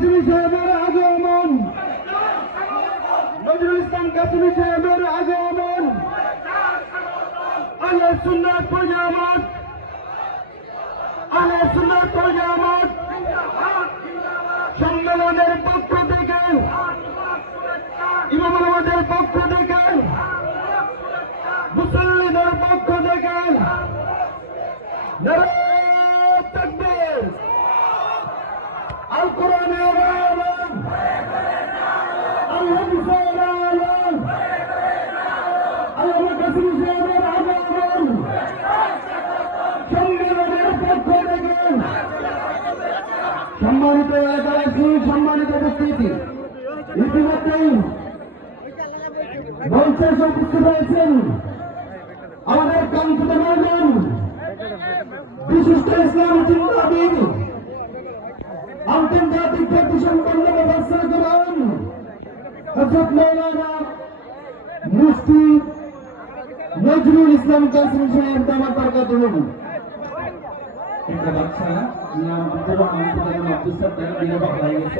কাসেমি সাহেবের আগমন, নজরুল ইসলাম কাসেমি সাহেবের আগমন, আহলে সুন্নাত ওয়াল জামাত, আহলে সুন্নাত ওয়াল জামাত সম্মেলনের পক্ষ থেকে, ইমাম আমাদের পক্ষ থেকে, মুসল্লিদের পক্ষ থেকে নারায়ে তাকবীর, আল কোরআনের আলম, আল হাদিসের আলম, আল্লামা কাসেমি সাহেবের আগমন সম্মেলনের পক্ষ থেকে। সম্মানিত এলাকাবাসী, সম্মানিত উপস্থিতি, ইতিমধ্যেই মঞ্চে উপস্থিত হয়েছেন আমাদের কাঙ্ক্ষিত মেহমান, বিশিষ্ট ইসলামী চিন্তাবিদ, আন্তর্জাতিক খ্যাতিসম্পন্ন মুফাসসির কোরআন হযরত মাওলানা মুফতি নজরুল ইসলাম কাসেমি সাহেব দামাত বরকাতুহু। একটা বাচ্চা নাম আব্দুর রহমান, পিতার নাম আব্দুস সাত্তার, বিয়ে হয়ে গেছে।